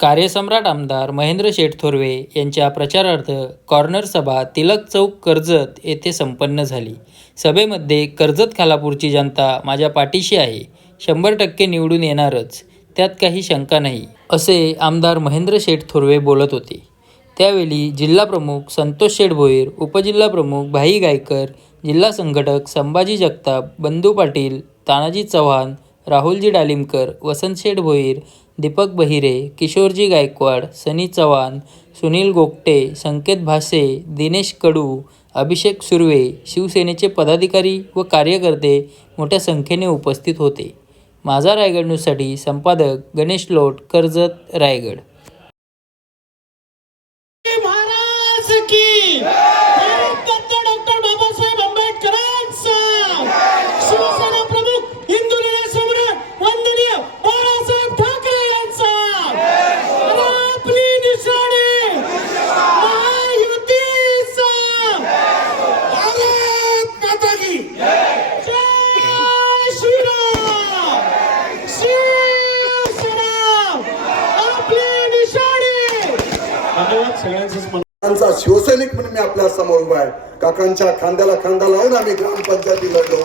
कार्यसम्राट आमदार महेंद्र शेठ थोरवे यांच्या प्रचारार्थ कॉर्नर सभा तिलक चौक कर्जत येथे संपन्न झाली. सभेमध्ये कर्जत खालापूरची जनता माझ्या पाठीशी आहे. शंभर टक्के निवडून येणारच त्यात काही शंका नाही असे आमदार महेंद्र शेठ थोरवे बोलत होते. त्यावेळी जिल्हाप्रमुख संतोष शेठ भोईर उपजिल्हाप्रमुख भाई गायकर जिल्हा संघटक संभाजी जगताप बंधू पाटील तानाजी चव्हाण राहुलजी डालिमकर वसंत शेठ भोईर दीपक बहिरे किशोरजी गायकवाड सनी चव्हाण सुनील गोगटे संकेत भासे दिनेश कडू अभिषेक सुर्वे शिवसेनेचे पदाधिकारी व कार्यकर्ते मोठ्या संख्येने उपस्थित होते. माझा रायगड न्यूजसाठी संपादक गणेश लोट कर्जत रायगड महाराज की भारतरत्न डॉक्टर बाबासाहेब आंबेडकरांचा शिवसेना प्रमुख हिंदू सम्राट वंदनीय बाळासाहेब ठाकरे यांचा आणि आपली निशाणी महायुतीचा भारत माता की जय श्रीराम शिवसेना आपली निशाणी धन्यवाद सगळ्यांचं काकांचा शिवसैनिक म्हणून मी आपल्यासमोर उभा आहे. काकांच्या खांद्याला खांदा लावून आम्ही ग्रामपंचायती लढलो.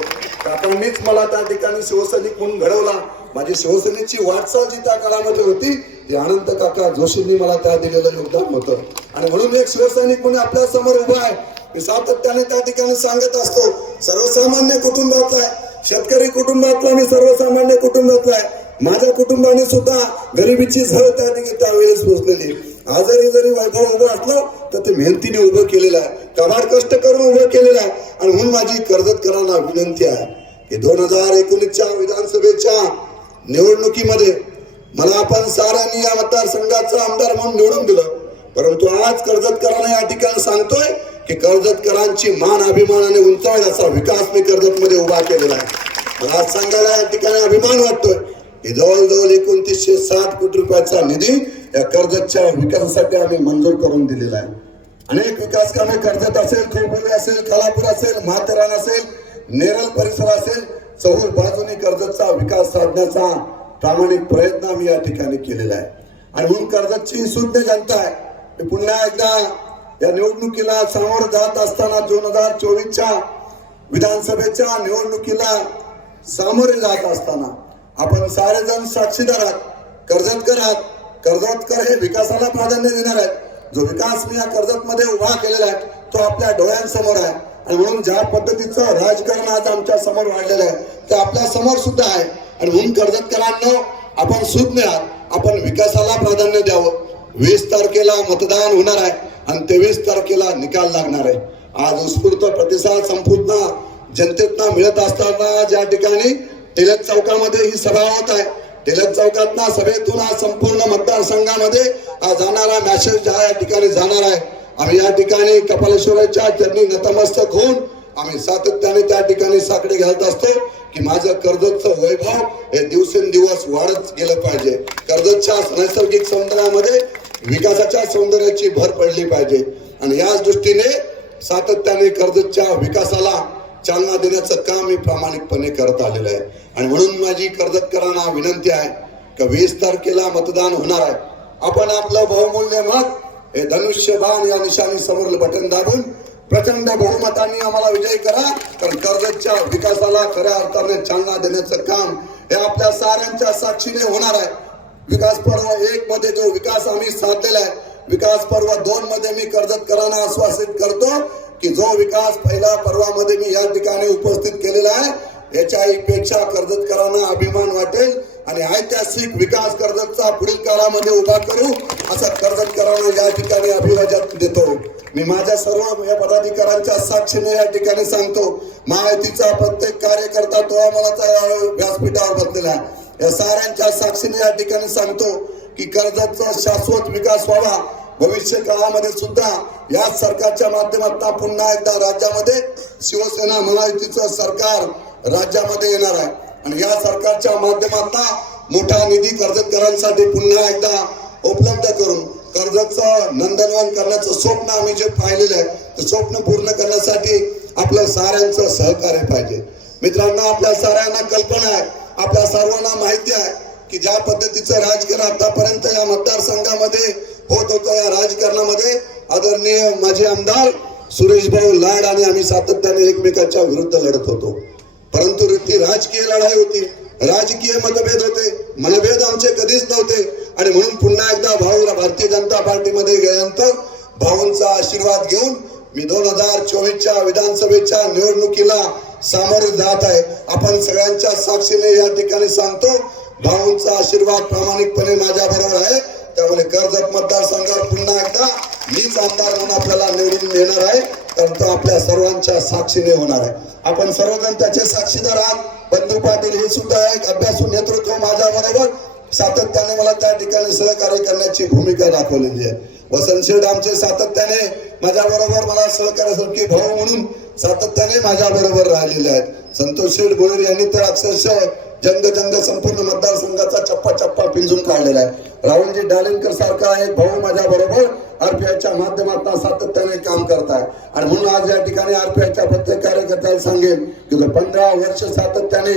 काकांनीच मला त्या ठिकाणी शिवसैनिक म्हणून घडवला. माझी शिवसेनेची वाटचाल जी त्या काळामध्ये होती ती अनंत काका जोशींनी मला त्या दिलेलं योगदान होतं. आणि म्हणून एक शिवसैनिक म्हणून आपल्यासमोर उभा आहे. मी सातत्याने त्या ठिकाणी सांगत असतो सर्वसामान्य कुटुंबातला आहे. शेतकरी कुटुंबातला मी सर्वसामान्य कुटुंबातला आहे. माझ्या कुटुंबाने सुद्धा गरिबीची झळ त्या ठिकाणी त्यावेळेस पोचलेली. आजारी जरी वैभव उभं असलं तर ते मेहनतीने उभं केलेलं आहे. कमाड कष्ट करून उभं केलेलं आहे. आणि म्हणून माझी कर्जतकरांना विनंती आहे की दोन हजार एकोणीसच्या विधानसभेच्या निवडणुकीमध्ये मला आपण साऱ्यांनी या मतदारसंघाचा आमदार म्हणून निवडून दिलं. परंतु आज कर्जतकरांना या ठिकाणी सांगतोय की कर्जतकरांची मान अभिमानाने उंचावेल असा विकास मी कर्जतमध्ये उभा केलेला आहे. मला आज सांगायला या ठिकाणी अभिमान वाटतोय की जवळजवळ एकोणतीसशे साठ कोटी रुपयाचा निधी या कर्जतच्या विकासासाठी आम्ही मंजूर करून दिलेला आहे. अनेक विकास कामे कर्जत असेल खोपोली असेल खालापूर असेल माथेरान असेल नेरल परिसर असेल चहूर बाजूनी कर्जतचा विकास साधण्याचा प्रामाणिक प्रयत्न आम्ही या ठिकाणी केलेला आहे. आणि म्हणून कर्जतची सुज्ञ जनता आहे. मी पुन्हा एकदा या निवडणुकीला सामोरं जात असताना दोन हजार चोवीसच्या विधानसभेच्या निवडणुकीला सामोरे जात असताना आपण सारेजण साक्षीदार आहात कर्जतकर आहात. कर्जतकर हे विकासाला प्राधान्य देणार आहेत. जो विकास मी या कर्जतमध्ये उभा केलेला आहे तो आपल्या डोळ्यांसमोर आहे. आणि म्हणून ज्या पद्धतीचं राजकारण आज आमच्यासमोर वाढलेलं आहे ते आपल्यासमोर सुद्धा आहे. आणि म्हणून कर्जतकरांना आपण सुज्ञ आहात. आपण विकासाला प्राधान्य द्यावं. वीस तारखेला मतदान होणार आहे आणि तेवीस तारखेला निकाल लागणार आहे. आज उत्स्फूर्त प्रतिसाद संपूर्ण जनतेतना मिळत असताना ज्या ठिकाणी टिळक चौकामध्ये ही सभा होत आहे टिळक चौकातना सभेतून आज संपूर्ण मतदारसंघामध्ये आज जाणारा मॅसेज हा या ठिकाणी जाणार आहे. आम्ही या ठिकाणी कपालेश्वराच्या चरणी नतमस्तक होऊन आम्ही सातत्याने त्या ठिकाणी साकडे घालत असतो की माझं कर्जतचं वैभव हे दिवसेंदिवस वाढत गेलं पाहिजे. कर्जतच्या नैसर्गिक सौंदर्यामध्ये विकासाच्या सौंदर्याची भर पडली पाहिजे. आणि याच दृष्टीने सातत्याने कर्जतच्या विकासाला चालना देण्याचं काम मी प्रामाणिकपणे करत आलेलं आहे. आणि म्हणून माझी कर्जतकरांना विनंती आहे का वीस तारखेला मतदान होणार आहे. आपण आपलं बहुमूल्य मत हे धनुष्यबाण या निशाणी समोर बटन दाबून प्रचंड बहुमतांनी आम्हाला विजय करा. कारण कर्जतच्या विकासाला खऱ्या अर्थाने चालना देण्याचं काम हे आपल्या साऱ्यांच्या साक्षीने होणार आहे. विकास पर्व एक मध्ये जो विकास आम्ही साधलेला आहे विकास पर्व दोन मध्ये मी कर्जतकरांना आश्वासित करतो. की जो विकास पहिला पर्वामध्ये मी या ठिकाणी उपस्थित केलेला आहे याच्याही पेक्षा कर्जतकरांना अभिमान वाटेल आणि ऐतिहासिक विकास कर्जतचा पुढील काळामध्ये उभा करू असं कर्जतकरांना या ठिकाणी अभिवादन देतो. मी माझ्या सर्व या पदाधिकाऱ्यांच्या साक्षीने या ठिकाणी सांगतो महायुतीचा प्रत्येक कार्यकर्ता तो आम्हाला व्यासपीठावर बसलेला आहे. या साऱ्यांच्या साक्षीने या ठिकाणी सांगतो की कर्जतचा शाश्वत विकास व्हावा भविष्य काळामध्ये सुद्धा या सरकारच्या माध्यमातून पुन्हा एकदा राज्यामध्ये शिवसेना महायुतीचं सरकार राज्यामध्ये येणार आहे. आणि या सरकारच्या माध्यमातून मोठा निधी कर्जतकरांसाठी पुन्हा एकदा उपलब्ध करून कर्जतचं नंदनवन करण्याचं स्वप्न आम्ही जे पाहिलेलं आहे ते स्वप्न पूर्ण करण्यासाठी आपल्या साऱ्यांचं सहकार्य पाहिजे. मित्रांनो आपल्या साऱ्यांना कल्पना आहे आपल्या सर्वांना माहिती आहे की ज्या पद्धतीचं राजकारण आतापर्यंत या मतदारसंघामध्ये होत होतं या राजकारणामध्ये आदरणीय माजी आमदार सुरेश भाऊ लाड आणि आम्ही सातत्याने एकमेकांच्या विरुद्ध लढत होतो. परंतु ती राजकीय लढाई होती. राजकीय मतभेद होते. मनभेद आमचे कधीच नव्हते. आणि म्हणून पुन्हा एकदा भाऊ भारतीय जनता पार्टीमध्ये गेल्यानंतर भाऊंचा आशीर्वाद घेऊन मी दोन हजार चोवीसच्या विधानसभेच्या निवडणुकीला सामोरे जात आहे. आपण सगळ्यांच्या साक्षीने या ठिकाणी सांगतो भाऊंचा आशीर्वाद प्रामाणिकपणे माझ्या बरोबर आहे. त्यामुळे कर्जत मतदारसंघात पुन्हा एकदा मीच आमदार म्हणून आपल्याला निवडून येणार आहे. कारण तो आपल्या सर्वांच्या साक्षीने होणार आहे. आपण सर्वजण त्याचे साक्षीदार आहात. बंधू पाटील हे सुद्धा एक अभ्यासू नेतृत्व माझ्या बरोबर सातत्याने मला त्या ठिकाणी सहकार्य करण्याची भूमिका दाखवलेली आहे. वसंत शेठ आमचे सातत्याने माझ्या बरोबर मला सहकार्यासाठी भाऊ म्हणून सातत्याने माझ्या बरोबर राहिलेले आहेत. संतोष शेठ भोईर यांनी तर अक्षरशः जंग जंग संपूर्ण मतदारसंघाचा चप्पा चप्पा पिंजून काढलेला आहे. राहुलजी डालेंकर सारखा एक भाऊ माझ्या बरोबर आरपीआयच्या माध्यमातून सातत्याने काम करत आहे आणि म्हणून आज या ठिकाणी आरपीआयच्या प्रत्येक कार्यकर्त्याला सांगेन की जो पंधरा वर्ष सातत्याने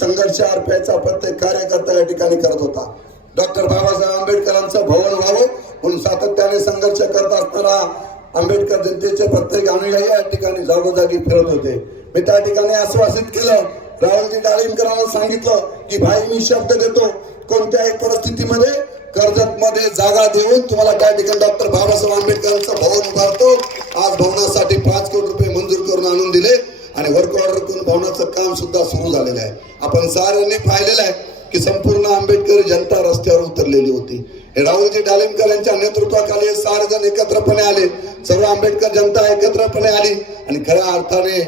संघर्ष आरपीआयचा प्रत्येक कार्यकर्ता या ठिकाणी करत होता. डॉक्टर बाबासाहेब आंबेडकरांचं भवन व्हावं म्हणून सातत्याने संघर्ष करत असताना आंबेडकर जनतेचे प्रत्येक अनुयायी या ठिकाणी जागोजागी फिरत होते. मी त्या ठिकाणी आश्वासित केलं राहुलजी डाळिंबकरांना सांगितलं की भाई मी शब्द देतो. कोणत्याही परिस्थितीमध्ये कर्जत मध्ये जागा देऊन तुम्हाला त्या ठिकाणी डॉक्टर बाबासाहेब आंबेडकरांचं भवन उभारतो. आज भवनासाठी पाच कोटी रुपये मंजूर करून आणून दिले आणि वर्क ऑर्डर करून भवनाचं काम सुद्धा सुरू झालेलं आहे. आपण साऱ्यांनी पाहिलेलं आहे की संपूर्ण आंबेडकरी जनता रस्त्यावर उतरलेली होती. हे राहुलजी डालिमकर यांच्या नेतृत्वाखाली सारे जण एकत्रपणे आले. सर्व आंबेडकर जनता एकत्रपणे आली आणि खऱ्या अर्थाने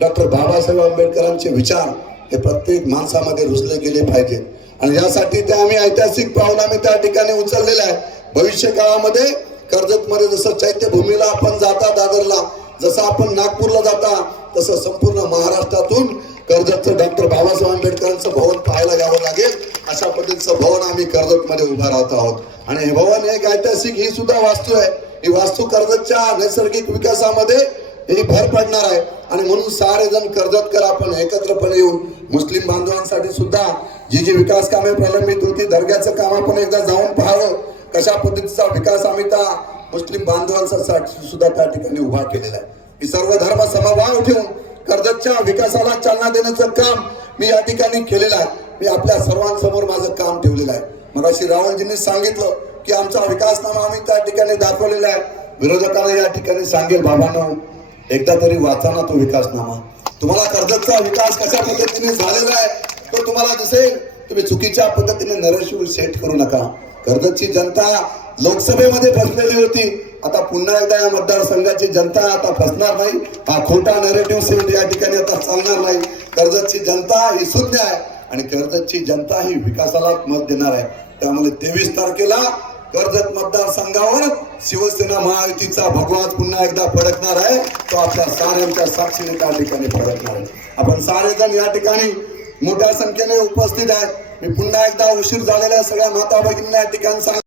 डॉक्टर बाबासाहेब आंबेडकरांचे विचार हे प्रत्येक माणसामध्ये रुजले गेले पाहिजेत. आणि यासाठी ते आम्ही ऐतिहासिक पाऊल आम्ही त्या ठिकाणी उचललेलं आहे भविष्य काळामध्ये कर्जतमध्ये जसं चैत्यभूमीला आपण जाता दादरला जसं आपण नागपूरला जाता तसं संपूर्ण महाराष्ट्रातून कर्जतचं डॉक्टर बाबासाहेब आंबेडकरांचं भवन पाहायला यावं लागेल. अशा पद्धतीचं भवन आम्ही कर्जतमध्ये उभा राहत आहोत. आणि हे भवन एक ऐतिहासिक ही सुद्धा वास्तू आहे. ही वास्तू कर्जतच्या नैसर्गिक विकासामध्ये हे भर पडणार आहे. आणि म्हणून सारे जण कर्जतकर आपण एकत्रपणे येऊन मुस्लिम बांधवांसाठी सुद्धा जी जी विकास कामे प्रलंबित होती दर्ग्याचं काम आपण एकदा जाऊन पाहावं. कशा पद्धतीचा विकास आम्ही त्या मुस्लिम बांधवांसाठी सुद्धा त्या ठिकाणी उभा केलेला आहे. मी सर्व धर्म समभाव ठेवून कर्जतच्या विकासाला चालना देण्याचं काम मी या ठिकाणी केलेलं आहे. मी आपल्या सर्वांसमोर माझं काम ठेवलेलं आहे. मला अशी रावणजींनी सांगितलं की आमचा विकासनामा आम्ही त्या ठिकाणी दाखवलेला आहे. विरोधकांना या ठिकाणी सांगेल बाबांना एकदा तरी वाचा ना तो विकासनामा. तुम्हाला कर्जतचा विकास कशा पद्धतीने झालेला आहे तो तुम्हाला दिसेल. तुम्ही चुकीच्या पद्धतीने नरेशिव सेट करू नका. कर्जतची जनता लोकसभेमध्ये फसलेली होती. आता पुन्हा एकदा या मतदारसंघाची जनता आता फसणार नाही. हा खोटा नरेटिव्ह सेट या ठिकाणी आता चालणार नाही. कर्जतची जनता ही शून्य आहे आणि कर्जतची जनता ही विकासाला मत देणार आहे. त्यामुळे तेवीस तारखेला कर्जत मतदारसंघावर शिवसेना महायुतीचा भगवान पुन्हा एकदा फडकणार आहे. तो आपल्या साऱ्यांच्या साक्षीने त्या ठिकाणी फडकणार आहे. आपण सारेजण या ठिकाणी मोठ्या संख्येने उपस्थित आहेत. मी पुन्हा एकदा उशीर झालेल्या सगळ्या माता भगिनींना या ठिकाणी सांग